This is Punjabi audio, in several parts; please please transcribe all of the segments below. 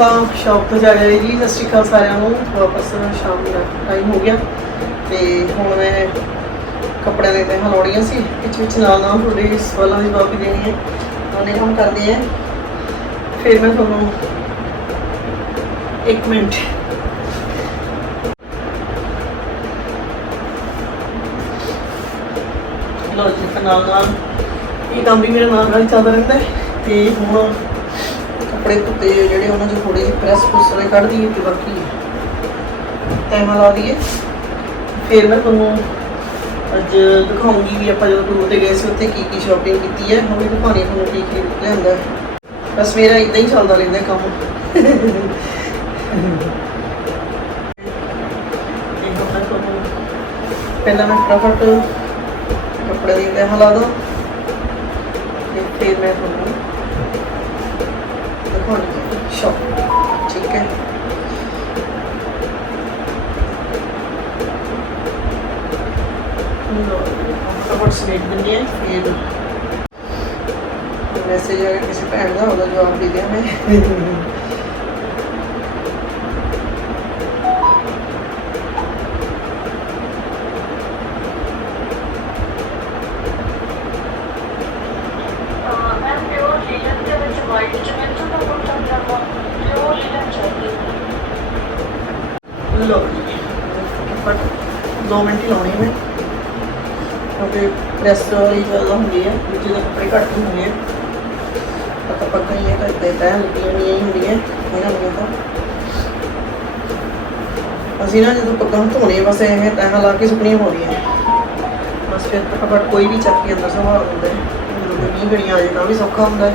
ਆਪਾਂ ਸ਼ਾਪ ਤੋਂ ਜਾ ਰਹੇ ਜੀ। ਸਤਿ ਸ਼੍ਰੀ ਅਕਾਲ ਸਾਰਿਆਂ ਨੂੰ। ਵਾਪਸ ਸ਼ਾਮ ਦਾ ਟਾਈਮ ਹੋ ਗਿਆ। ਤੇ ਹੁਣ ਮੈਂ ਕੱਪੜਿਆਂ ਦੇ ਤਹਾਂ ਲਾਉਣੀਆਂ ਸੀ। ਵਿੱਚ ਵਿੱਚ ਨਾਲ ਨਾਲ ਤੁਹਾਡੇ ਸਵਾਲਾਂ ਦੀ ਜਵਾਬ ਵੀ ਦੇਣੀ ਹੈ। ਉਹਨੇ ਕੰਮ ਕਰਦੇ ਆ। ਫਿਰ ਮੈਂ ਤੁਹਾਨੂੰ ਇੱਕ ਮਿੰਟ। ਲੋ ਜੀ ਨਾਲ ਨਾਲ। ਇਹ ਕੰਮ ਵੀ ਮੇਰੇ ਨਾਲ ਨਾਲ ਚੱਲਦਾ ਰਹਿੰਦਾ ਹੈ। ਤੇ ਹੁਣ ਕੱਪੜੇ ਧੁੱਤੇ ਜਿਹੜੇ ਉਹਨਾਂ 'ਚ ਥੋੜੀ ਜਿਹੀ ਪ੍ਰੈਸ ਪ੍ਰੈਸ ਵਾਲੇ ਕੱਢ ਦਈਏ ਤੇ ਬਾਕੀ ਤੈਮਾ ਲਾ ਦਈਏ। ਫਿਰ ਮੈਂ ਤੁਹਾਨੂੰ ਅੱਜ ਦਿਖਾਉਂਗੀ ਵੀ ਆਪਾਂ ਜਦੋਂ ਟੂਰ ਤੇ ਗਏ ਸੀ, ਉੱਥੇ ਕੀ ਕੀ ਸ਼ਾਪਿੰਗ ਕੀਤੀ ਹੈ। ਉਹ ਵੀ ਦਿਖਾਣੀ ਤੁਹਾਨੂੰ ਕੀ ਕੀ ਲਿਆਂਦਾ ਹੈ। ਬਸ ਮੇਰਾ ਇਦਾਂ ਹੀ ਚੱਲਦਾ ਰਹਿੰਦਾ ਕੰਮ। ਮੈਂ ਤੁਹਾਨੂੰ ਪਹਿਲਾਂ ਮੈਂ ਫਟਾਫਟ ਕੱਪੜੇ ਦੀ ਤੈਮਾ ਲਾ ਦਾਂ ਫਿਰ ਮੈਂ ਤੁਹਾਨੂੰ ਦਿਖਾਉਣੀ ਸ਼ਾਪ ਠੀਕ ਹੈ ਫਟਾਫਟ ਸਮੇਟ ਦਿੰਦੇ ਆ ਫਿਰ ਮੈਸੇਜ ਆ ਗਿਆ ਕਿਸੇ ਭੈਣ ਦਾ ਉਹਦਾ ਜਵਾਬ ਦੇ ਦਿਆਂ ਮੈਂ। 2 ਮਿੰਟ ਹੀ ਲਾਉਣੇ ਮੈਂ ਕਿਉਂਕਿ ਪ੍ਰੈਸ ਵਾਲੀ ਜ਼ਿਆਦਾ ਹੁੰਦੀ ਹੈ ਵਿੱਚ ਦੇ ਕੱਪੜੇ ਘੱਟ ਹੁੰਦੇ ਆ। ਪਤਾ ਪੱਕਾ ਹੀ ਹੈ ਤਾਂ ਇੱਦਾਂ ਤੈਅ ਲੱਗੀਆਂ ਨਹੀਂ ਹੁੰਦੀਆਂ ਇਹਨਾਂ ਨੂੰ ਤਾਂ। ਅਸੀਂ ਨਾ ਜਦੋਂ ਪੱਗਾਂ ਧੋਣੇ ਬਸ ਐਵੇਂ ਤੈਹਾਂ ਲਾ ਕੇ ਸੁੱਕਣੀਆਂ ਹੁੰਦੀਆਂ ਬਸ ਫਿਰ ਫਟਾਫਟ ਕੋਈ ਵੀ ਚੱਕ ਕੇ ਅੰਦਰ ਸੰਭਾਲ ਹੁੰਦਾ ਹੈ। ਜਦੋਂ ਕੋਈ ਮੀਂਹ ਗੜੀਆਂ ਆ ਜਾਏ ਤਾਂ ਵੀ ਸੌਖਾ ਹੁੰਦਾ ਹੈ।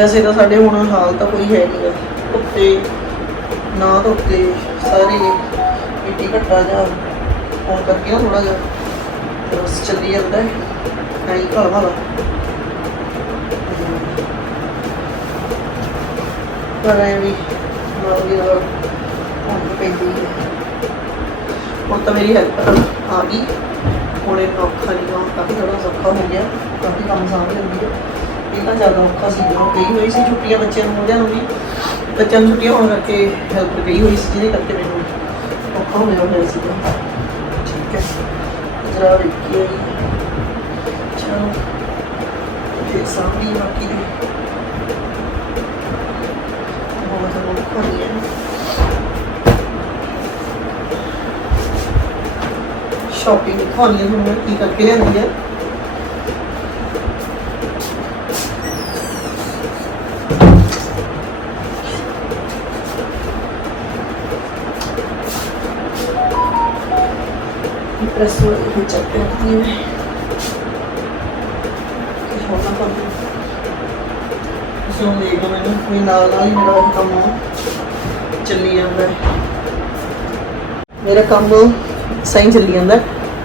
ਵੈਸੇ ਤਾਂ ਸਾਡੇ ਹੁਣ ਹਾਲ ਤਾਂ ਕੋਈ ਹੈ ਨਹੀਂ ਗਾ। ਉੱਤੇ ਨਾ ਤਾਂ ਸਾਰੇ ਮਿੱਟੀ ਘੱਟਾ ਜਾ। ਹੋਣ ਕਰਕੇ ਨਾ ਥੋੜਾ ਜਿਹਾ। ਬਸ ਚੱਲੀ ਜਾਂਦਾ ਹੈ ਐਂ ਘਰ ਵਾਲਾ। ਪਰ ਐ ਵੀ ਨਾਲ ਦੀ ਹੁਣ ਪੈਂਦੀ ਹੈ ਹੁਣ ਤਾਂ ਮੇਰੀ ਹੈਲਪ ਆ ਗਈ। ਹੁਣ ਇਹ ਔਖਾ ਨਹੀਂ ਗਾ। ਕਾਫੀ ਥੋੜਾ ਸੌਖਾ ਹੋ ਗਿਆ। ਕਾਫੀ ਕੰਮ ਸਾਂਭ ਲੈਂਦੀ ਹੈ ਇਹ ਜ਼ਿਆਦਾ ਔਖਾ ਸੀ, ਜਦੋਂ ਗਈ ਹੋਈ ਸੀ ਛੁੱਟੀਆਂ ਬੱਚਿਆਂ ਨੂੰ, ਮੁੰਡਿਆਂ ਨੂੰ ਬੱਚਿਆਂ ਨੂੰ ਛੁੱਟੀਆਂ ਹੋਣ ਕਰਕੇ ਹੈਲਪ ਗਈ ਹੋਈ ਸੀ, ਜਿਹਦੇ ਕਰਕੇ ਮੈਨੂੰ ਔਖਾ ਹੋਇਆ ਹੋਇਆ ਸੀ ਠੀਕ ਹੈ, ਜਰਾ ਵੇਖੀਏ ਚਲੋ, ਤੇ ਸਾਹਮਣੇ ਬਾਕੀ ਦੇ ਬਹੁਤ ਔਖਾ ਨਹੀਂ ਹੈ ਸ਼ਾਪਿੰਗ ਤੁਹਾਨੂੰ ਮੈਂ ਕੀ ਕਰਕੇ ਲਿਆਂਦੀ ਹੈ ਸੋ ਦੇਖ ਲਓ ਮੈਨੂੰ ਕੋਈ ਨਾਲ ਨਾਲ ਹੀ ਮੇਰਾ ਉਹ ਕੰਮ ਚੱਲੀ ਜਾਂਦਾ ਮੇਰਾ ਕੰਮ ਸਹੀ ਚੱਲੀ ਜਾਂਦਾ।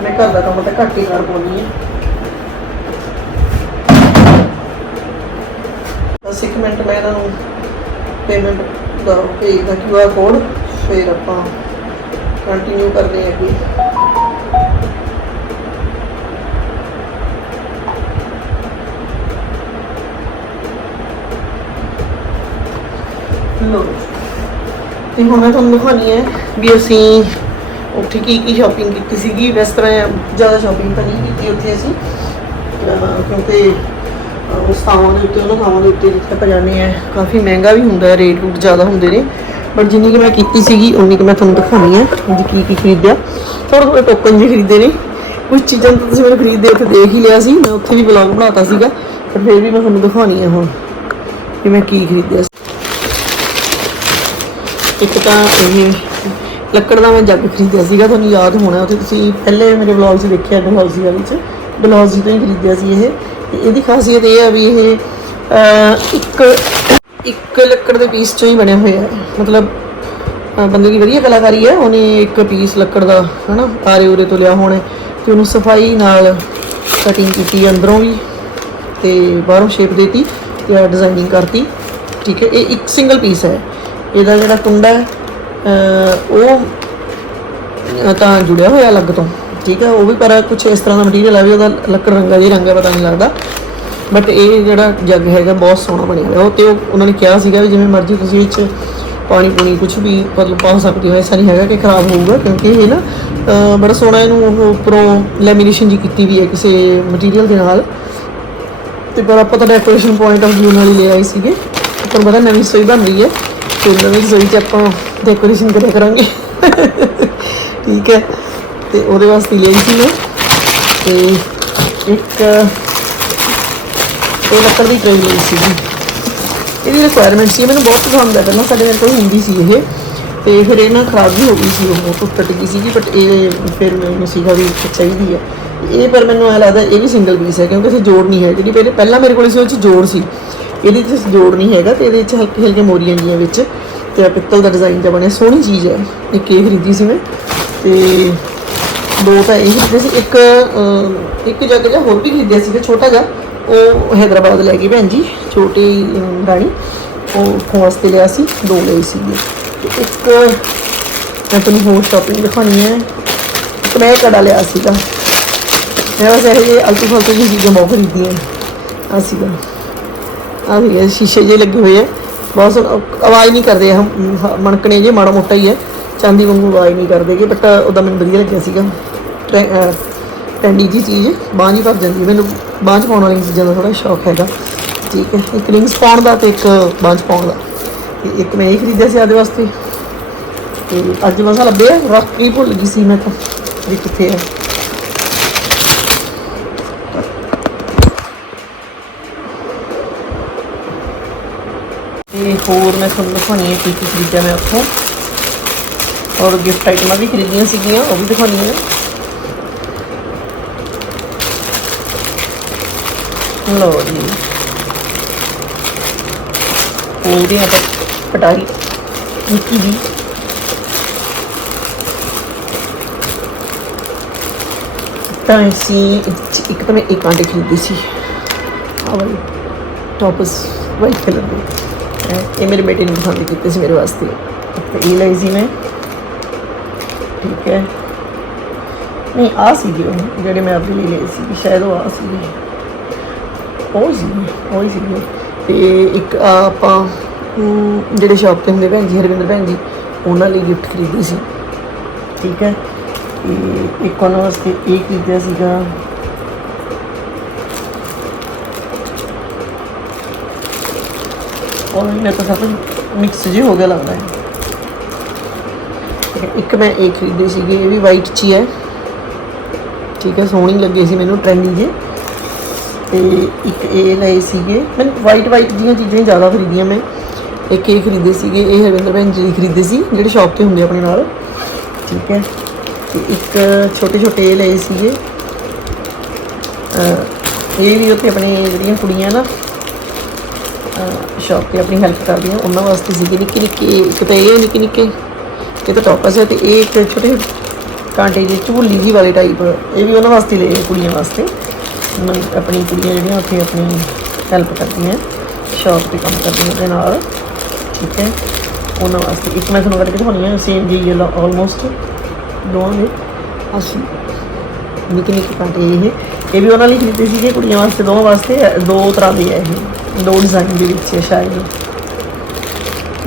ਮੈਂ ਘਰ ਦਾ ਕੰਮ ਤਾਂ ਘੱਟ ਹੀ ਕਰ ਪਾਉਂਦੀ ਹਾਂ। ਬਸ ਇੱਕ ਮਿੰਟ ਮੈਂ ਇਹਨਾਂ ਨੂੰ ਪੇਮੈਂਟ ਦਾ ਭੇਜਦਾ ਕਿਊਆਰ ਕੋਡ ਫਿਰ ਆਪਾਂ ਕੰਟੀਨਿਊ ਕਰਦੇ ਹਾਂ ਅੱਗੇ। ਲੋ ਤੇ ਹੁਣ ਮੈਂ ਤੁਹਾਨੂੰ ਦਿਖਾਉਣੀ ਹੈ ਵੀ ਅਸੀਂ ਉੱਥੇ ਕੀ ਕੀ ਸ਼ਾਪਿੰਗ ਕੀਤੀ ਸੀਗੀ। ਵੈਸੇ ਤਰ੍ਹਾਂ ਜ਼ਿਆਦਾ ਸ਼ਾਪਿੰਗ ਤਾਂ ਨਹੀਂ ਕੀਤੀ ਉੱਥੇ ਅਸੀਂ। ਕਿਉਂਕਿ ਉਸ ਥਾਵਾਂ ਦੇ ਉੱਤੇ, ਉਹਨਾਂ ਥਾਵਾਂ ਦੇ ਉੱਤੇ ਜਿੱਥੇ ਆਪਾਂ ਜਾਂਦੇ ਆ ਕਾਫੀ ਮਹਿੰਗਾ ਵੀ ਹੁੰਦਾ ਹੈ, ਰੇਟ ਰੂਟ ਜ਼ਿਆਦਾ ਹੁੰਦੇ ਨੇ। ਬਟ ਜਿੰਨੀ ਕਿ ਮੈਂ ਕੀਤੀ ਸੀਗੀ, ਉਨੀ ਕਿ ਮੈਂ ਤੁਹਾਨੂੰ ਦਿਖਾਉਣੀ ਹੈ ਜੀ ਕੀ ਕੀ ਖਰੀਦਿਆ। ਥੋੜੇ ਥੋੜੇ ਟੋਕਨ ਜਿਹੇ ਖਰੀਦੇ ਨੇ। ਕੁਝ ਚੀਜ਼ਾਂ ਤਾਂ ਤੁਸੀਂ ਮੈਨੂੰ ਖਰੀਦਦੇ ਉੱਥੇ ਦੇਖ ਹੀ ਲਿਆ ਸੀ। ਮੈਂ ਉੱਥੇ ਵੀ ਵਲੌਗ ਬਣਾਤਾ ਸੀਗਾ। ਪਰ ਫਿਰ ਵੀ ਮੈਂ ਤੁਹਾਨੂੰ ਦਿਖਾਉਣੀ ਹੈ ਹੁਣ ਕਿ ਮੈਂ ਕੀ ਖਰੀਦਿਆ ਸੀ। ਇੱਕ ਤਾਂ ਇਹ ਲੱਕੜ ਦਾ ਮੈਂ ਜੱਗ ਖਰੀਦਿਆ ਸੀਗਾ, ਤੁਹਾਨੂੰ ਯਾਦ ਹੋਣਾ ਉਹ ਤੁਸੀਂ ਪਹਿਲੇ ਮੇਰੇ ਵਲੌਗ 'ਚ ਦੇਖਿਆ ਡਲਹੌਜ਼ੀ ਵਾਲੇ 'ਚ ਡਲਹੌਜ਼ੀ ਤੋਂ ਹੀ ਖਰੀਦਿਆ ਸੀ ਇਹ। ਇਹਦੀ ਖਾਸੀਅਤ ਇਹ ਆ ਵੀ ਇਹ ਇੱਕ ਇੱਕ ਲੱਕੜ ਦੇ ਪੀਸ 'ਚੋਂ ਹੀ ਬਣਿਆ ਹੋਇਆ ਹੈ। ਮਤਲਬ ਬੰਦੇ ਦੀ ਵਧੀਆ ਕਲਾਕਾਰੀ ਹੈ, ਉਹਨੇ ਇੱਕ ਪੀਸ ਲੱਕੜ ਦਾ, ਹਨਾ ਆਰੇ ਉਰੇ ਤੋਂ ਲਿਆ ਹੋਣਾ ਤੇ ਉਹਨੂੰ ਸਫ਼ਾਈ ਨਾਲ ਕਟਿੰਗ ਕੀਤੀ, ਅੰਦਰੋਂ ਵੀ, ਤੇ ਬਾਹਰੋਂ ਸ਼ੇਪ ਦੇਤੀ, ਤੇ ਡਿਜ਼ਾਈਨਿੰਗ ਕਰਤੀ। ਠੀਕ ਹੈ, ਇਹ ਇੱਕ ਸਿੰਗਲ ਪੀਸ ਹੈ। ਇਹਦਾ ਜਿਹੜਾ ਕੁੰਡਾ ਉਹ ਤਾਂ ਜੁੜਿਆ ਹੋਇਆ ਅਲੱਗ ਤੋਂ, ਠੀਕ ਹੈ, ਉਹ ਵੀ ਪਰ ਕੁਝ ਇਸ ਤਰ੍ਹਾਂ ਦਾ ਮਟੀਰੀਅਲ ਆ ਵੀ ਉਹਦਾ ਲੱਕੜ ਰੰਗਾ ਜਿਹਾ ਰੰਗ ਹੈ, ਪਤਾ ਨਹੀਂ ਲੱਗਦਾ। ਬਟ ਇਹ ਜਿਹੜਾ ਜੱਗ ਹੈਗਾ, ਬਹੁਤ ਸੋਹਣਾ ਬਣਿਆ ਹੋਇਆ। ਉਹ ਤੇ ਉਹਨਾਂ ਨੇ ਕਿਹਾ ਸੀਗਾ ਵੀ ਜਿਵੇਂ ਮਰਜ਼ੀ ਤੁਸੀਂ ਇਹ 'ਚ ਪਾਣੀ ਪੂਣੀ ਕੁਝ ਵੀ ਮਤਲਬ ਪਾ ਸਕਦੇ ਹੋ, ਐਸਾ ਨਹੀਂ ਹੈਗਾ ਕਿ ਖਰਾਬ ਹੋਊਗਾ, ਕਿਉਂਕਿ ਇਹ ਨਾ ਬੜਾ ਸੋਹਣਾ ਇਹਨੂੰ ਉਹ ਉੱਪਰੋਂ ਲੈਮੀਨੇਸ਼ਨ ਜੀ ਕੀਤੀ ਵੀ ਹੈ ਕਿਸੇ ਮਟੀਰੀਅਲ ਦੇ ਨਾਲ। ਤੇ ਪਰ ਆਪਾਂ ਤਾਂ ਡੈਕੋਰੇਸ਼ਨ ਪੁਆਇੰਟ ਆਫ View ਨਾਲ ਹੀ ਲੈ ਆਏ ਸੀਗੇ। ਤੁਹਾਨੂੰ ਪਤਾ ਨਵੀਂ ਰਸੋਈ ਬਣ ਰਹੀ ਹੈ, ਤੇ ਨਵੀਂ ਰਸੋਈ 'ਚ ਆਪਾਂ ਡੈਕੋਰੇਸ਼ਨ ਕਰਿਆ ਕਰਾਂਗੇ। ਠੀਕ ਹੈ, ਤੇ ਉਹਦੇ ਵਾਸਤੇ ਲਈ ਸੀ ਮੈਂ। ਤੇ ਇੱਕ ਇਹ ਲੱਕੜ ਦੀ ਟ੍ਰੇ ਲਈ ਸੀਗੀ। ਇਹਦੀ ਰਿਕੁਆਇਰਮੈਂਟ ਸੀ ਮੈਨੂੰ ਬਹੁਤ ਪਸੰਦ ਹੈ, ਪਹਿਲਾਂ ਸਾਡੇ ਮੇਰੇ ਕੋਲ ਹੁੰਦੀ ਸੀ ਇਹ। ਤੇ ਫਿਰ ਇਹ ਨਾ ਖਰਾਬ ਵੀ ਹੋ ਗਈ ਸੀ, ਉਹ ਬਹੁਤ ਟੁੱਟ ਗਈ ਸੀਗੀ ਬਟ ਇਹ ਫਿਰ ਮੈਨੂੰ ਸੀਗਾ ਵੀ ਚਾਹੀਦੀ ਹੈ। ਇਹ ਪਰ ਮੈਨੂੰ ਐ ਲੱਗਦਾ ਇਹ ਵੀ ਸਿੰਗਲ ਪੀਸ ਹੈ, ਕਿਉਂਕਿ ਅਸੀਂ ਜੋੜ ਨਹੀਂ ਹੈ। ਜਿਹੜੀ ਪਹਿਲੇ ਪਹਿਲਾਂ ਮੇਰੇ ਕੋਲ ਸੀ, ਉਹ 'ਚ ਜੋੜ ਸੀ। ਇਹਦੇ 'ਚ ਜੋੜ ਨਹੀਂ ਹੈਗਾ ਤੇ ਇਹਦੇ 'ਚ ਹਲਕੇ ਹਲਕੀ ਮੋਰੀਆਂ ਜੀਆਂ ਵਿੱਚ ਤੇ ਪਿੱਤਲ ਦਾ ਡਿਜ਼ਾਈਨ ਜਿਹਾ ਬਣਿਆ ਸੋਹਣੀ ਚੀਜ਼ ਹੈ। ਇੱਕ ਇਹ ਖਰੀਦੀ ਸੀ ਮੈਂ। ਤੇ ਦੋ ਤਾਂ ਇਹ ਖਰੀਦੇ ਸੀ ਇੱਕ ਅਹ, ਇੱਕ ਜੱਗ ਜਿਹਾ ਹੋਰ ਵੀ ਖਰੀਦਿਆ ਸੀ ਛੋਟਾ ਜਿਹਾ ਉਹ ਹੈਦਰਾਬਾਦ ਲੈ ਗਈ ਭੈਣ ਜੀ ਛੋਟੀ ਰਾਣੀ। ਉਹ ਉੱਥੋਂ ਵਾਸਤੇ ਲਿਆ ਸੀ ਦੋ ਲਏ ਸੀਗੇ। ਤੇ ਇੱਕ ਮੈਂ ਤੁਹਾਨੂੰ ਹੋਰ ਸ਼ਾਪਿੰਗ ਦਿਖਾਉਣੀ ਹੈ। ਇੱਕ ਮੈਂ ਕੜਾ ਲਿਆ ਸੀਗਾ। ਮੈਂ ਬਸ ਇਹ ਜਿਹੇ ਅਲਤੂ ਫਲਤੂ ਜਿਹੀ ਚੀਜ਼ਾਂ ਬਹੁਤ ਖਰੀਦੀਆਂ ਆ ਸੀਗਾ ਆ ਵੀ ਸ਼ੀਸ਼ੇ ਜਿਹੇ ਲੱਗੇ ਹੋਏ ਆ। ਬਹੁਤ ਆਵਾਜ਼ ਨਹੀਂ ਕਰਦੇ ਹਮ, ਮਣਕਣੇ ਜੇ ਮਾੜਾ ਮੋਟਾ ਹੀ ਹੈ ਚਾਂਦੀ ਵਾਂਗੂ ਆਵਾਜ਼ ਨਹੀਂ ਕਰਦੇਗੇ ਬਟ ਉਹਦਾ ਮੈਨੂੰ ਵਧੀਆ ਲੱਗਿਆ ਸੀਗਾ। ਟੈਂਡੀ ਜੀ ਚੀਜ਼ ਬਾਂਹ ਹੀ ਭਰ ਜਾਂਦੀ ਮੈਨੂੰ ਬਾਂਹ 'ਚ ਪਾਉਣ ਵਾਲੀਆਂ ਚੀਜ਼ਾਂ ਦਾ ਥੋੜਾ ਸ਼ੌਕ ਹੈਗਾ। ਠੀਕ ਹੈ ਇੱਕ ਰਿੰਗਸ ਪਾਉਣ ਦਾ ਤੇ ਇੱਕ ਬਾਂਹ 'ਚ ਪਾਉਣ ਦਾ। ਤੇ ਇੱਕ ਮੈਂ ਇਹ ਖਰੀਦਿਆ ਸੀ ਆਦੇ ਵਾਸਤੇ। ਤੇ ਅੱਜ ਮਸਾ ਲੱਭਿਆ ਰੱਖ ਹੀ ਭੁੱਲ ਗਈ ਸੀ ਮੈਂ ਤਾਂ ਵੀ ਕਿੱਥੇ ਹੈ ਹੋਰ ਮੈਂ ਤੁਹਾਨੂੰ ਦਿਖਾਉਣੀ ਹੈ ਕੀ ਕੀ ਖਰੀਦਿਆ ਮੈਂ ਉੱਥੋਂ। ਔਰ ਗਿਫਟ ਆਈਟਮਾਂ ਵੀ ਖਰੀਦੀਆਂ ਸੀਗੀਆਂ, ਉਹ ਵੀ ਦਿਖਾਉਣੀਆਂ ਲਓ ਜੀ। ਉਹਦੀ ਆਪਾਂ ਪਟਾਈ ਨਿੱਕੀ ਜੀ ਤਾਂ ਅਸੀਂ ਇੱਕ- ਤਾਂ ਮੈਂ ਇੱਕ ਆਂਡੇ ਖਰੀਦੀ ਸੀ। ਆ ਵਾਲੀ ਟੌਪਸ ਵਾਈਟ ਕਲਰ ਦੀ ਇਹ- ਮੇਰੇ ਬੇਟੇ ਨੇ ਪਸੰਦ ਕੀਤੇ ਸੀ ਮੇਰੇ ਵਾਸਤੇ। ਤੇ ਇਹ ਲਈ ਸੀ ਮੈਂ। ਠੀਕ ਹੈ। ਨਹੀਂ, ਆ ਸੀ ਜੀ ਉਹ, ਜਿਹੜੇ ਮੈਂ ਆਪਣੇ ਲਈ ਲਏ ਸੀ ਸ਼ਾਇਦ ਉਹ ਆ ਸੀ ਉਹ ਸੀ ਉਹ ਹੀ ਸੀ ਤੇ ਇੱਕ ਆਪਾਂ ਜਿਹੜੇ ਸ਼ਾਪ ਤੇ ਹੁੰਦੇ ਭੈਣ ਜੀ, ਹਰਵਿੰਦਰ ਭੈਣ ਜੀ, ਉਹਨਾਂ ਲਈ ਗਿਫਟ ਖਰੀਦੀ ਸੀ। ਠੀਕ ਹੈ। ਤੇ ਇੱਕ ਉਹਨਾਂ ਵਾਸਤੇ ਇਹ ਖਰੀਦਿਆ ਸੀਗਾ। ਔਰ ਮੈਂ ਤਾਂ ਸਭ ਮਿਕਸ ਜੀ ਹੋ ਗਿਆ ਲੱਗਦਾ ਹੈ। ਠੀਕ ਇੱਕ ਮੈਂ ਇਹ ਖਰੀਦੇ ਸੀਗੇ, ਇਹ ਵੀ ਵਾਈਟ ਚ ਹੀ ਹੈ। ਠੀਕ ਹੈ, ਸੋਹਣੀ ਲੱਗੀ ਸੀ ਮੈਨੂੰ ਟ੍ਰੈਂਡੀ ਜੇ ਤੇ ਇੱਕ ਇਹ ਲਏ ਸੀਗੇ, ਮੈਂ ਵਾਈਟ ਵਾਈਟ ਦੀਆਂ ਚੀਜ਼ਾਂ ਜ਼ਿਆਦਾ ਖਰੀਦੀਆਂ ਮੈਂ। ਇੱਕ ਇਹ ਖਰੀਦੇ ਸੀਗੇ, ਇਹ ਹਰਵਿੰਦਰ ਭੈਣ ਜੀ ਖਰੀਦੇ ਸੀ, ਜਿਹੜੇ ਸ਼ਾਪ ਤੇ ਹੁੰਦੇ ਆਪਣੇ ਨਾਲ। ਠੀਕ ਹੈ, ਤੇ ਇੱਕ ਛੋਟੇ ਛੋਟੇ ਇਹ ਲਏ ਸੀਗੇ। ਇਹ ਵੀ ਉੱਥੇ ਆਪਣੇ ਜਿਹੜੀਆਂ ਕੁੜੀਆਂ ਨਾ ਸ਼ਾਪ ਤੇ ਆਪਣੀ ਹੈਲਪ ਕਰਦੀ ਹਾਂ। ਉਹਨਾਂ ਵਾਸਤੇ ਸੀਗੇ ਨਿੱਕੇ ਨਿੱਕੇ, ਇੱਕ ਤਾਂ ਇਹ ਹੈ ਨਿੱਕੇ ਨਿੱਕੇ ਇਹ ਤਾਂ ਟੌਪਸ ਹੈ ਤੇ ਇਹ ਇੱਕ ਛੋਟੇ ਕਾਂਟੇ ਜਿਹੇ ਝੂਲੀ ਜੀ ਵਾਲੇ ਟਾਈਪ ਇਹ ਵੀ ਉਹਨਾਂ ਵਾਸਤੇ ਲਏ ਕੁੜੀਆਂ ਵਾਸਤੇ। ਮੈਂ ਆਪਣੀ ਕੁੜੀਆਂ ਜਿਹੜੀਆਂ ਉੱਥੇ ਆਪਣੀ ਹੈਲਪ ਕਰਦੀਆਂ ਸ਼ਾਪ ਤੇ ਕੰਮ ਕਰਦੀਆਂ ਦੇ ਨਾਲ। ਠੀਕ ਹੈ? ਉਹਨਾਂ ਵਾਸਤੇ ਇੱਕ ਮੈਂ ਤੁਹਾਨੂੰ ਕਰਕੇ ਦਿਖਾਉਣੀ ਹੈ ਸੇਮ ਜੀ ਯੈਲੋ ਆਲਮੋਸਟ ਦੋਵਾਂ ਦੇ। ਅਸੀਂ ਨਿੱਕੇ ਨਿੱਕੇ ਕਾਂਟੇ ਇਹ। ਇਹ ਵੀ ਉਹਨਾਂ ਲਈ ਖਰੀਦੇ ਸੀਗੇ ਕੁੜੀਆਂ ਵਾਸਤੇ ਦੋਵਾਂ ਵਾਸਤੇ ਦੋ ਤਰ੍ਹਾਂ ਦੇ ਹੈ ਇਹ। ਦੋ ਡਿਜ਼ਾਈਨ ਦੇ ਵਿੱਚ ਹੈ ਸ਼ਾਇਦ।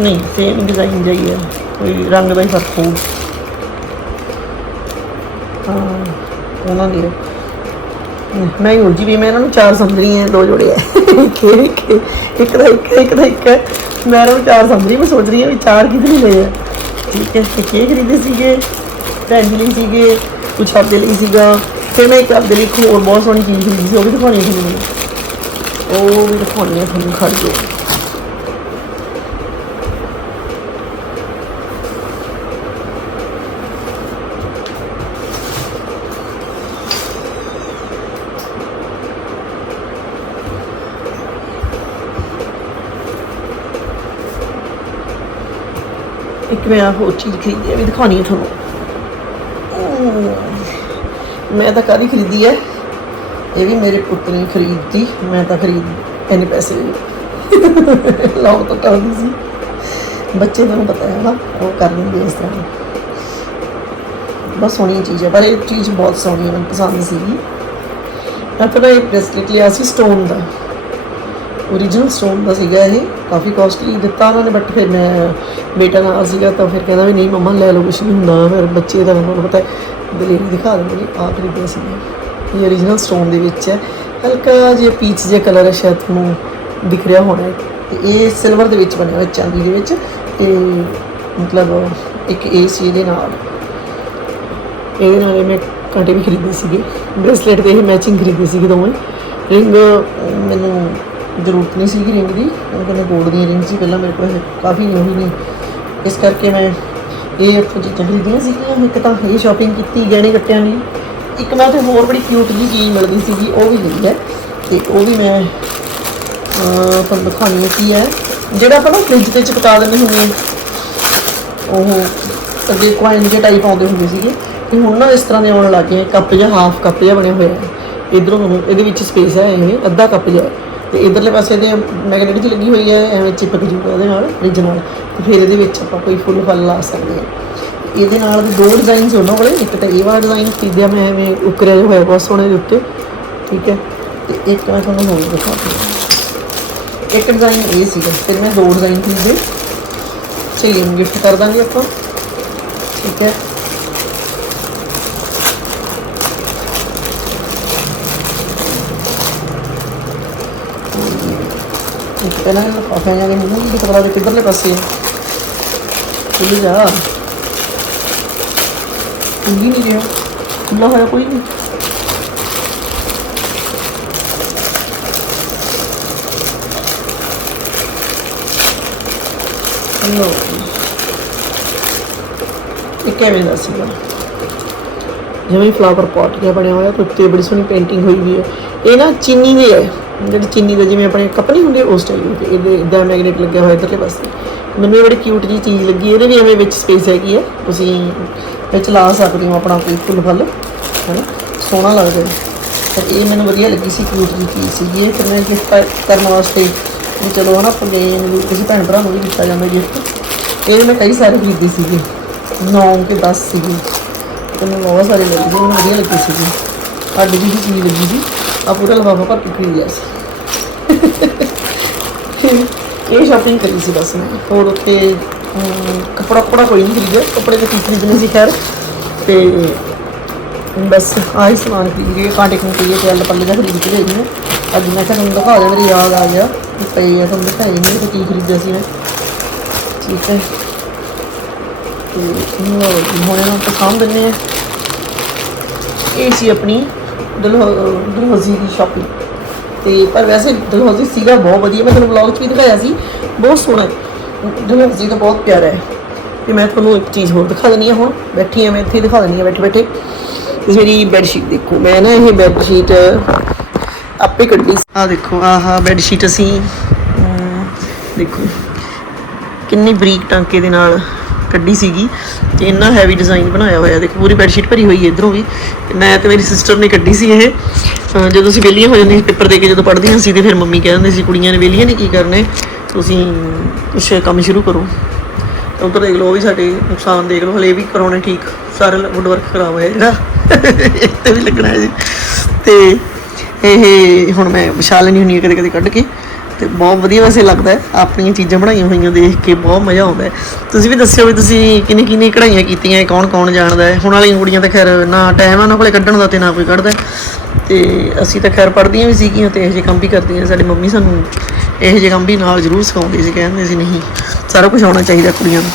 ਨਹੀਂ ਸੇਮ ਡਿਜ਼ਾਈਨ ਜਾਈ ਹੈ ਕੋਈ ਰੰਗ ਦਾ ਹੀ ਫ਼ਰਕ ਹੋਊ। ਹਾਂ ਉਹਨਾਂ ਦੀ। ਮੈਂ ਹੀ ਉਲਝੀ ਵੀ ਮੈਂ ਇਹਨਾਂ ਨੂੰ ਚਾਰ ਸਮਝ ਰਹੀ ਹਾਂ ਦੋ ਜੋੜੇ ਹੈ ਇੱਕ ਇਹ, ਇੱਕ ਦਾ ਇੱਕ ਇੱਕ ਦਾ ਇੱਕ। ਮੈਂ ਇਹਨਾਂ ਨੂੰ ਚਾਰ ਸਮਝ ਰਹੀ ਮੈਂ ਸੋਚ ਰਹੀ ਹਾਂ ਵੀ ਚਾਰ ਕਿਹਦੇ ਲਈ ਲਏ ਆ। ਠੀਕ ਹੈ ਤੇ ਕੀ ਖਰੀਦੇ ਸੀਗੇ ਭੈਣ ਲਈ ਸੀਗੇ ਕੁਛ ਆਪਦੇ ਲਈ ਸੀਗਾ। ਫਿਰ ਮੈਂ ਇੱਕ ਆਪਦੇ ਲਈ ਇੱਕ ਹੋਰ ਬਹੁਤ ਸੋਹਣੀ ਚੀਜ਼ ਹੁੰਦੀ ਸੀ ਉਹ ਵੀ ਦਿਖਾਉਣੀ ਸੀ ਮੈਨੂੰ ਉਹ ਵੀ ਦਿਖਾਉਣੀ ਹੈ ਤੁਹਾਨੂੰ ਖੜ ਕੇ ਇੱਕ ਮੈਂ ਉਹ ਚੀਜ਼ ਖਰੀਦੀ ਵੀ ਦਿਖਾਉਣੀ ਹੈ ਤੁਹਾਨੂੰ। ਮੈਂ ਤਾਂ ਕਾਹਦੀ ਖਰੀਦੀ ਹੈ ਇਹ ਵੀ ਮੇਰੇ ਪੁੱਤ ਨੇ ਖਰੀਦਤੀ, ਮੈਂ ਤਾਂ ਖਰੀਦ ਇੰਨੇ ਪੈਸੇ ਲਾਉ ਤਾਂ ਕਰਦੀ ਸੀ। ਬੱਚੇ ਤੁਹਾਨੂੰ ਪਤਾ ਹੈ ਨਾ, ਉਹ ਕਰ ਲੈਂਦੇ ਇਸ ਤਰ੍ਹਾਂ। ਬਸ ਸੋਹਣੀ ਚੀਜ਼ ਹੈ ਪਰ ਇਹ ਚੀਜ਼ ਬਹੁਤ ਸੋਹਣੀ ਮੈਨੂੰ ਪਸੰਦ ਸੀਗੀ। ਮੈਂ ਥੋੜਾ ਇਹ ਬ੍ਰੇਸਲੇਟ ਲਿਆ ਸੀ ਸਟੋਨ ਦਾ। ਓਰੀਜਨਲ ਸਟੋਨ ਦਾ ਸੀਗਾ ਇਹ, ਕਾਫੀ ਕਾਸਟਲੀ ਦਿੱਤਾ ਉਹਨਾਂ ਨੇ ਬਟ ਫਿਰ ਮੈਂ ਬੇਟਾ ਨਾਲ ਸੀਗਾ ਤਾਂ ਫਿਰ ਕਹਿੰਦਾ ਵੀ ਨਹੀਂ, ਮੰਮਾ ਲੈ ਲਓ ਕੁਛ ਨਹੀਂ ਹੁੰਦਾ, ਫਿਰ ਬੱਚੇ ਦਾ ਤੁਹਾਨੂੰ ਪਤਾ ਦਲੇਰੀ ਦਿਖਾ ਦਿੰਦੇ ਨੇ ਆਹ ਖਰੀਦਿਆ ਸੀ। ਇਹ ਓਰੀਜਨਲ ਸਟੋਨ ਦੇ ਵਿੱਚ ਹੈ। ਹਲਕਾ ਜਿਹਾ ਪੀਚ ਜਿਹਾ ਕਲਰ ਹੈ ਸ਼ਾਇਦ ਤੁਹਾਨੂੰ ਦਿਖ ਰਿਹਾ ਹੋਣਾ ਹੈ। ਤੇ ਇਹ ਸਿਲਵਰ ਦੇ ਵਿੱਚ ਬਣਿਆ ਹੋਇਆ ਚਾਂਦੀ ਦੇ ਵਿੱਚ। ਤੇ ਮਤਲਬ ਇੱਕ ਇਹ ਸੀ ਇਹਦੇ ਨਾਲ। ਇਹਦੇ ਨਾਲ ਇਹ ਮੈਂ ਕਾਂਟੇ ਵੀ ਖਰੀਦੇ ਸੀਗੇ। ਬ੍ਰੇਸਲੇਟ ਦੇ ਇਹ ਮੈਚਿੰਗ ਖਰੀਦੇ ਸੀਗੇ ਦੋਵੇਂ। ਰਿੰਗ ਮੈਨੂੰ ਜ਼ਰੂਰਤ ਨਹੀਂ ਸੀਗੀ ਰਿੰਗ ਦੀ। ਉਹ ਕਹਿੰਦੇ ਗੋਲਡ ਦੀ ਰਿੰਗ ਸੀ ਪਹਿਲਾਂ ਮੇਰੇ ਕੋਲ ਇਹ ਕਾਫੀ ਨਹੀਂ ਹੋਈ ਨਹੀਂ ਇਸ ਕਰਕੇ ਮੈਂ ਇਹ ਇੱਥੋਂ ਚੀਜ਼ਾਂ ਖਰੀਦੀਆਂ ਸੀਗੀਆਂ। ਇੱਕ ਤਾਂ ਇਹ ਸ਼ਾਪਿੰਗ ਕੀਤੀ ਗਹਿਣੇ ਕੱਟਿਆਂ ਲਈ ਇੱਕ ਮੈਂ ਉੱਥੇ ਹੋਰ ਬੜੀ ਕਿਊਟ ਜਿਹੀ ਚੀਜ਼ ਮਿਲਦੀ ਸੀਗੀ, ਉਹ ਵੀ ਲਈ ਹੈ। ਤੇ ਉਹ ਵੀ ਮੈਂ ਤੁਹਾਨੂੰ ਦਿਖਾਉਣੀ ਹੈ ਕੀ ਹੈ। ਜਿਹੜਾ ਆਪਾਂ ਨਾ ਫ੍ਰਿਜ ਤੇ ਚਿਪਕਾ ਦਿੰਦੇ ਹੁੰਦੇ ਉਹ ਅੱਗੇ ਕੁਆਇਨ ਦੇ ਟਾਈਪ ਆਉਂਦੇ ਹੁੰਦੇ ਸੀਗੇ। ਤੇ ਹੁਣ ਨਾ ਇਸ ਤਰ੍ਹਾਂ ਦੇ ਆਉਣ ਲੱਗ ਗਏ ਕੱਪ ਜਿਹਾ ਹਾਫ ਕੱਪ ਜਿਹਾ ਬਣਿਆ ਹੋਇਆ ਹੈ। ਇਧਰੋਂ ਇਹਦੇ ਵਿੱਚ ਸਪੇਸ ਹੈ ਇਹ, ਅੱਧਾ ਕੱਪ ਜਿਹਾ। ਹੈ। ਤੇ ਇਧਰਲੇ ਪਾਸੇ ਤੇ ਮੈਗਨੇਟ ਜੀ ਲੱਗੀ ਹੋਈ ਹੈ ਐਵੇਂ ਚਿਪਕ ਜੂਗਾ ਉਹਦੇ ਨਾਲ ਫ੍ਰਿਜ ਨਾਲ ਤੇ ਫਿਰ ਇਹਦੇ ਵਿੱਚ ਆਪਾਂ ਕੋਈ ਫੁੱਲ ਫਲ ਲਾ ਸਕਦੇ ਹਾਂ ਇਹਦੇ ਨਾਲ ਵੀ ਦੋ ਡਿਜ਼ਾਈਨ ਸੀ ਉਹਨਾਂ ਕੋਲੇ ਇੱਕ ਤਾਂ ਇਹ ਵਾਲਾ ਡਿਜ਼ਾਈਨ ਖਰੀਦਿਆ ਮੈਂ ਐਵੇਂ ਉਕਰਿਆ ਜਿਹਾ ਹੋਇਆ ਬਹੁਤ ਸੋਹਣੇ ਦੇ ਉੱਤੇ ਠੀਕ ਹੈ ਤੇ ਇੱਕ ਮੈਂ ਤੁਹਾਨੂੰ ਹੋਰ ਦਿਖਾਉਂਦੀ ਹਾਂ ਇੱਕ ਡਿਜ਼ਾਈਨ ਇਹ ਸੀਗਾ ਫਿਰ ਮੈਂ ਦੋ ਡਿਜ਼ਾਈਨ ਖਰੀਦੇ ਸਹੇਲੀ ਨੂੰ ਗਿਫਟ ਕਰ ਦਾਂਗੇ ਆਪਾਂ ਠੀਕ ਹੈ ਇੱਕ ਪਹਿਲਾਂ ਆਪਾਂ ਜਾਂਗੇ ਮੂੰਹ ਦੀ ਕਪੜਾ ਦੇ ਕਿੱਧਰਲੇ ਪਾਸੇ। ਖੁੱਲ ਜਾ। ਖੁੱਲੀ ਨਹੀਂ ਰਿਹਾ। ਖੁੱਲਾ ਹੋਇਆ ਕੋਈ ਨਹੀਂ ਲੋ ਇਹ ਕਿਵੇਂ ਦਾ ਸੀਗਾ? ਜਿਵੇਂ ਫਲਾਵਰ ਪੋਟ ਜਿਹਾ ਬਣਿਆ ਹੋਇਆ ਤੇ ਉੱਤੇ ਬੜੀ ਸੋਹਣੀ ਪੇਂਟਿੰਗ ਹੋਈ ਵੀ ਹੈ। ਇਹ ਨਾ ਚੀਨੀ ਦੀ ਹੈ। ਜਿਹੜੀ ਚੀਨੀ ਦਾ ਜਿਵੇਂ ਆਪਣੇ ਕੱਪ ਨਹੀਂ ਹੁੰਦੇ, ਉਸ ਟਾਈਪ ਦੇ ਇਹਦੇ ਇਦਾਂ ਮੈਗਨੇਟ ਲੱਗਿਆ ਹੋਇਆ ਇਧਰਲੇ ਪਾਸੇ। ਮੈਨੂੰ ਇਹ ਬੜੀ ਕਿਊਟ ਜੀ ਚੀਜ਼ ਲੱਗੀ, ਇਹਦੇ ਵੀ ਐਵੇਂ ਵਿੱਚ ਸਪੇਸ ਹੈਗੀ ਹੈ। ਤੁਸੀਂ ਵਿੱਚ ਲਾ ਸਕਦੇ ਹੋ ਆਪਣਾ ਕੋਈ ਫੁੱਲ ਫਲ, ਹੈਨਾ? ਸੋਹਣਾ ਲੱਗਦਾ ਹੈ। ਪਰ ਇਹ ਮੈਨੂੰ ਵਧੀਆ ਲੱਗੀ ਸੀ ਕਿਊਟ ਜੀ ਚੀਜ਼ ਸੀਗੀ ਇਹ ਫਿਰ ਮੈਂ ਗਿਫਟ ਕਰਨ ਵਾਸਤੇ ਵੀ ਚਲੋ, ਹਨਾ ਆਪਣੇ ਨੂੰ ਕਿਸੇ ਭੈਣ ਭਰਾ ਨੂੰ ਵੀ ਦਿੱਤਾ ਜਾਂਦਾ ਗਿਫਟ ਇਹ ਮੈਂ ਕਈ ਸਾਰੇ ਖਰੀਦੇ ਸੀਗੇ। 9 ਕੇ 10 ਸੀਗੇ। ਤੇ ਮੈਨੂੰ ਬਹੁਤ ਸਾਰੇ ਲੱਗੇ, ਮੈਨੂੰ ਵਧੀਆ ਲੱਗੇ ਸੀਗੇ। ਅੱਡ ਜੀ ਦੀ ਚੀਜ਼ ਲੱਗੀ ਸੀ। ਆ ਪੂਰਾ ਲਫਾਫਾ ਭਰ ਕੇ ਖਰੀਦ ਲਿਆ ਸੀ। ਇਹ ਸ਼ਾਪਿੰਗ ਕਰੀ ਸੀ ਬਸ ਮੈਂ। ਹੋਰ ਉੱਤੇ ਅਮ, ਕੱਪੜਾ ਕੱਪੜਾ ਕੋਈ ਨਹੀਂ ਖਰੀਦਿਆ। ਕੱਪੜੇ ਤਾਂ ਕੀ ਖਰੀਦਣੇ ਸੀ ਖੈਰ। ਤੇ ਬਸ ਆਹੀ ਸਮਾਨ ਖਰੀਦ ਕਾਂਟੇ ਕੁੰਟੇ ਜੇ ਚੱਲ ਪੱਲੇ ਦਾ ਖਰੀਦ ਕੇ ਭੇਜੀ ਅੱਜ ਮੈਂ ਤੁਹਾਨੂੰ ਦਿਖਾ ਦਿਆਂ ਮੇਰੀ ਯਾਦ ਆ ਗਿਆ। ਕਿ ਪਈ ਤੁਹਾਨੂੰ ਦਿਖਾਈ ਨਹੀਂ ਕਿ ਕੀ ਖਰੀਦਿਆ ਸੀ ਮੈਂ। ਠੀਕ ਹੈ। ਤੇ ਲਓ ਹੁਣ ਇਹਨਾਂ ਤੋਂ ਇਹ ਸੀ ਆਪਣੀ ਦਲਹੌਜ਼ੀ ਦੀ ਸ਼ਾਪਿੰਗ ਤੇ ਪਰ ਵੈਸੇ ਦਲਹੌਜ਼ੀ ਸੀਗਾ ਬਹੁਤ ਵਧੀਆ। ਮੈਂ ਤੁਹਾਨੂੰ ਵਲੌਗ 'ਚ ਵੀ ਦਿਖਾਇਆ ਸੀ। ਬਹੁਤ ਸੋਹਣਾ ਦਲਹੌਜ਼ੀ ਤਾਂ ਬਹੁਤ ਪਿਆਰਾ ਹੈ। ਤੇ ਮੈਂ ਤੁਹਾਨੂੰ ਇੱਕ ਚੀਜ਼ ਹੋਰ ਦਿਖਾ ਦਿੰਦੀ ਹਾਂ ਹੁਣ। ਬੈਠੀ ਹਾਂ ਮੈਂ ਇੱਥੇ ਦਿਖਾ ਦਿੰਦੀ ਹਾਂ ਬੈਠੇ ਬੈਠੇ। ਇਹ ਮੇਰੀ ਬੈੱਡ ਸ਼ੀਟ ਦੇਖੋ। ਮੈਂ ਨਾ ਇਹ ਬੈੱਡ ਸ਼ੀਟ ਆਪੇ ਕੱਢੀ ਆ ਦੇਖੋ, ਆਹ ਬੈੱਡ ਸ਼ੀਟ ਅਸੀਂ ਦੇਖੋ। ਕਿੰਨੀ ਬਰੀਕ ਟਾਂਕੇ ਦੇ ਨਾਲ ਕੱਢੀ ਸੀਗੀ ਤੇ ਇੰਨਾ ਹੈਵੀ ਡਿਜ਼ਾਈਨ ਬਣਾਇਆ ਹੋਇਆ। ਦੇਖੋ, ਪੂਰੀ ਬੈੱਡ ਸ਼ੀਟ ਭਰੀ ਹੋਈ ਹੈ ਇਧਰੋਂ ਵੀ। ਮੈਂ ਤੇ ਮੇਰੀ ਸਿਸਟਰ ਨੇ ਕੱਢੀ ਸੀ ਇਹ। ਜਦੋਂ ਅਸੀਂ ਵਿਹਲੀਆਂ ਹੋ ਜਾਂਦੀਆਂ ਪੇਪਰ ਦੇ ਕੇ ਜਦੋਂ ਪੜ੍ਹਦੀਆਂ ਸੀ ਤੇ ਫਿਰ ਮੰਮੀ ਕਹਿੰਦੇ ਸੀ, ਕੁੜੀਆਂ ਨੇ ਵਿਹਲੀਆਂ ਨਹੀਂ ਕੀ ਕਰਨੇ? ਤੁਸੀਂ ਕੁਛ ਕੰਮ ਸ਼ੁਰੂ ਕਰੋ। ਉਧਰ ਦੇਖ ਲਓ, ਉਹ ਵੀ ਸਾਡੇ ਨੁਕਸਾਨ ਦੇਖ ਲਓ, ਹਲੇ ਵੀ ਕਰਾਉਣੇ ਠੀਕ। ਸਾਰਾ ਵੁੱਡ ਵਰਕ ਖਰਾਬ ਹੋਇਆ ਜਿਹੜਾ। ਇੱਥੇ ਵੀ ਲੱਗਣਾ ਹੈ ਜੀ। ਤੇ ਇਹ ਹੁਣ ਮੈਂ ਵਿਛਾ ਲੈਣੀ ਹੁੰਦੀ ਹੈ ਕਦੇ ਕਦੇ ਕੱਢ ਕੇ। ਤੇ ਬਹੁਤ ਵਧੀਆ ਵੈਸੇ ਲੱਗਦਾ ਹੈ। ਆਪਣੀਆਂ ਚੀਜ਼ਾਂ ਬਣਾਈਆਂ ਹੋਈਆਂ ਦੇਖ ਕੇ ਬਹੁਤ ਮਜ਼ਾ ਆਉਂਦਾ ਹੈ। ਤੁਸੀਂ ਵੀ ਦੱਸਿਓ ਵੀ ਤੁਸੀਂ ਕਿੰਨੀ ਕਿੰਨੀ ਕਢਾਈਆਂ ਕੀਤੀਆਂ ਕੌਣ ਕੌਣ ਜਾਣਦਾ ਹੈ? ਹੁਣ ਵਾਲੀਆਂ ਕੁੜੀਆਂ ਤਾਂ ਖੈਰ ਨਾ ਟਾਈਮ ਆ, ਉਹਨਾਂ ਕੋਲੇ ਕੱਢਣ ਦਾ ਤੇ ਨਾ ਕੋਈ ਕੱਢਦਾ ਹੈ। ਤੇ ਅਸੀਂ ਤਾਂ ਖੈਰ ਪੜ੍ਹਦੀਆਂ ਵੀ ਸੀਗੀਆਂ ਤੇ ਇਹੋ ਜਿਹੇ ਕੰਮ ਵੀ ਕਰਦੀਆਂ। ਸਾਡੀ ਮੰਮੀ ਸਾਨੂੰ ਇਹੋ ਜਿਹੇ ਕੰਮ ਵੀ ਨਾਲ ਜ਼ਰੂਰ ਸਿਖਾਉਂਦੇ ਸੀ, ਕਹਿੰਦੇ ਸੀ ਨਹੀਂ, ਸਾਰਾ ਕੁਝ ਆਉਣਾ ਚਾਹੀਦਾ ਕੁੜੀਆਂ ਨੂੰ।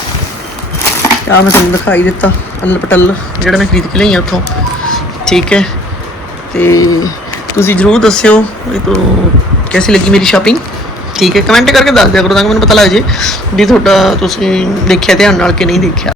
ਆ ਮੈਂ ਤੁਹਾਨੂੰ ਦਿਖਾਈ ਦਿੱਤਾ, ਅੱਲ ਪਟਲ, ਜਿਹੜਾ ਮੈਂ ਖਰੀਦ ਕੇ ਲਈ ਉੱਥੋਂ। ਠੀਕ ਹੈ। ਤੇ ਤੁਸੀਂ ਜਰੂਰ ਦੱਸਿਓ, ਇਹ ਤੋਂ ਕੈਸੀ ਲੱਗੀ ਮੇਰੀ ਸ਼ਾਪਿੰਗ ਠੀਕ ਹੈ ਕਮੈਂਟ ਕਰਕੇ ਦੱਸ ਦਿਆ ਕਰੋ ਤਾਂ ਕਿ ਮੈਨੂੰ ਪਤਾ ਲੱਗ ਜੇ ਵੀ ਤੁਹਾਡਾ ਤੁਸੀਂ ਦੇਖਿਆ ਧਿਆਨ ਨਾਲ ਕਿ ਨਹੀਂ ਦੇਖਿਆ।